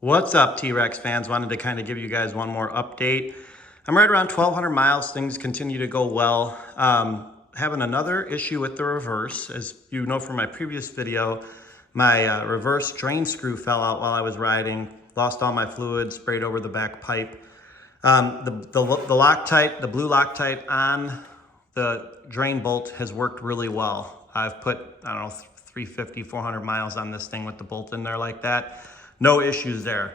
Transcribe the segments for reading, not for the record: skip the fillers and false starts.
What's up, T Rex fans? Wanted to kind of give you guys one more update. I'm right around 1,200 miles. Things continue to go well. Having another issue with the reverse. As you know from my previous video, my reverse drain screw fell out while I was riding, lost all my fluid, sprayed over the back pipe. The Loctite, the blue Loctite on the drain bolt has worked really well. I've put, I don't know, 350, 400 miles on this thing with the bolt in there like that. No issues there.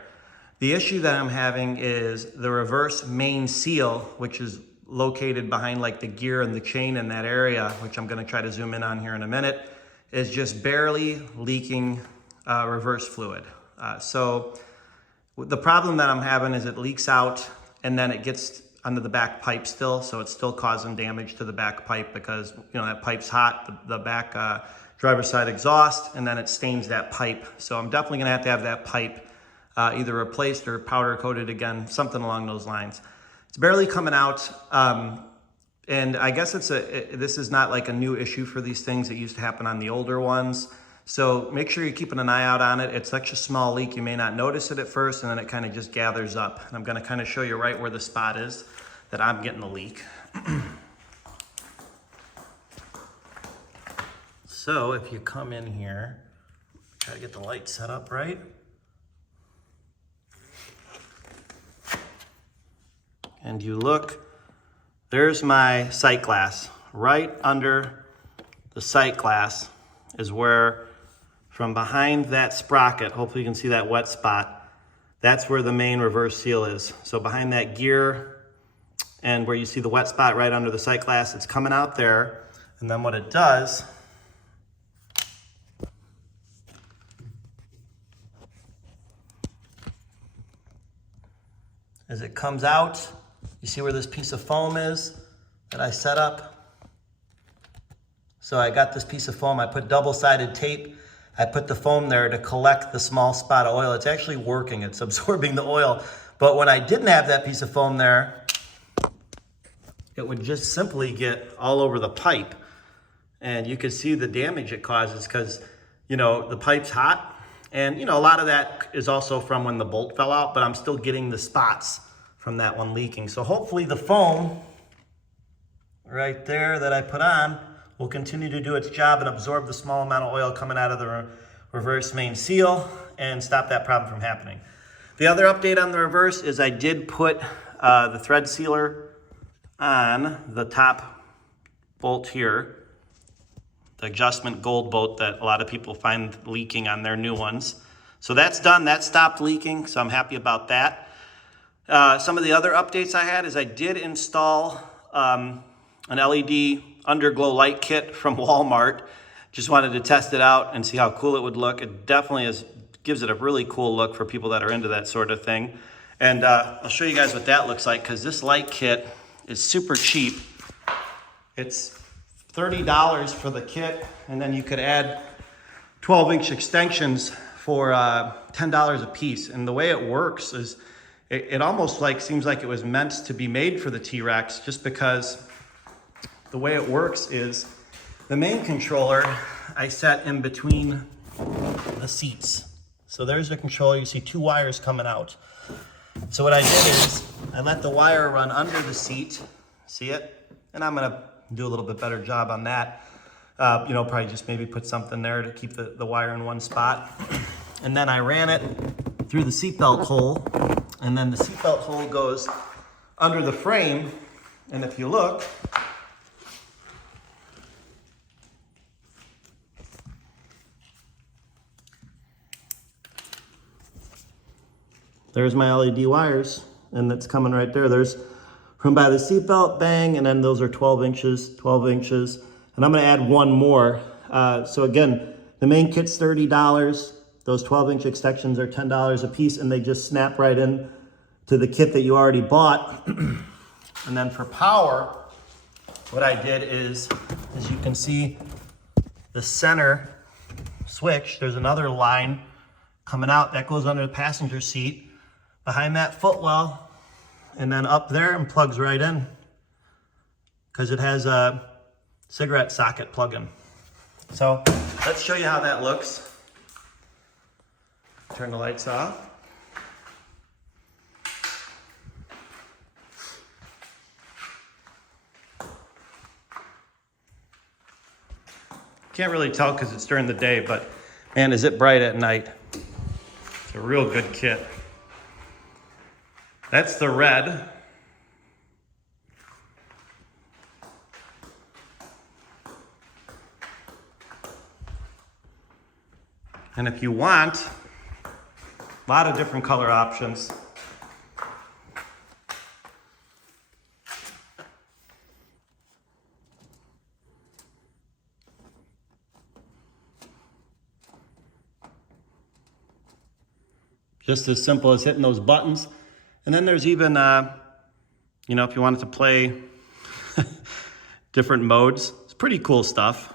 The issue that I'm having is the reverse main seal, which is located behind like the gear and the chain in that area, which I'm gonna try to zoom in on here in a minute, is just barely leaking reverse fluid. So the problem that I'm having is it leaks out and then it gets under the back pipe still, so it's still causing damage to the back pipe because that pipe's hot, the back driver's side exhaust, and then it stains that pipe. So I'm definitely gonna have to have that pipe either replaced or powder coated again, something along those lines. It's barely coming out, and I guess this is not like a new issue for these things. It used to happen on the older ones. So make sure you're keeping an eye out on it. It's such a small leak, you may not notice it at first, and then it kind of just gathers up. And I'm gonna kind of show you right where the spot is that I'm getting the leak. So if you come in here, try to get the light set up right. And you look, there's my sight glass. Right under the sight glass is where, from behind that sprocket, hopefully you can see that wet spot, that's where the main reverse seal is. So behind that gear and where you see the wet spot right under the sight glass, it's coming out there. And then what it does is it comes out. You see where this piece of foam is that I set up? So I got this piece of foam, I put double-sided tape, I put the foam there to collect the small spot of oil. It's actually working, it's absorbing the oil. But when I didn't have that piece of foam there, it would just simply get all over the pipe. And you can see the damage it causes because, the pipe's hot. And, a lot of that is also from when the bolt fell out, but I'm still getting the spots from that one leaking. So hopefully the foam right there that I put on will continue to do its job and absorb the small amount of oil coming out of the reverse main seal and stop that problem from happening. The other update on the reverse is I did put the thread sealer on the top bolt here, the adjustment gold bolt that a lot of people find leaking on their new ones. So that's done, that stopped leaking, so I'm happy about that. Some of the other updates I had is I did install an LED underglow light kit from Walmart. Just wanted to test it out and see how cool it would look. It definitely gives it a really cool look for people that are into that sort of thing. And I'll show you guys what that looks like because this light kit is super cheap. It's $30 for the kit, and then you could add 12-inch extensions for $10 a piece. And the way it works is it almost seems like it was meant to be made for the T Rex, just because the way it works is the main controller I set in between the seats. So there's the controller, you see two wires coming out. So what I did is I let the wire run under the seat, see it? And I'm gonna do a little bit better job on that. Probably just maybe put something there to keep the wire in one spot. And then I ran it through the seatbelt hole, and then the seatbelt hole goes under the frame. And if you look, there's my LED wires, and it's coming right there. There's from by the seatbelt, bang, and then those are 12 inches. And I'm gonna add one more. So again, the main kit's $30. Those 12-inch extensions are $10 a piece, and they just snap right in to the kit that you already bought. And then for power, what I did is, as you can see, the center switch, there's another line coming out that goes under the passenger seat, behind that footwell, and then up there and plugs right in because it has a cigarette socket plug-in. So let's show you how that looks. Turn the lights off. can't really tell because it's during the day, but man, is it bright at night. It's a real good kit. That's the red. And if you want, a lot of different color options. Just as simple as hitting those buttons. And then there's even, you know, if you wanted to play different modes, it's pretty cool stuff.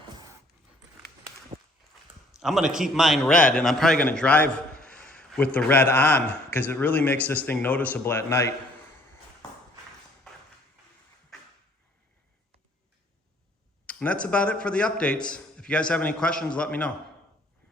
I'm gonna keep mine red, and I'm probably gonna drive with the red on because it really makes this thing noticeable at night. And that's about it for the updates. If you guys have any questions, let me know.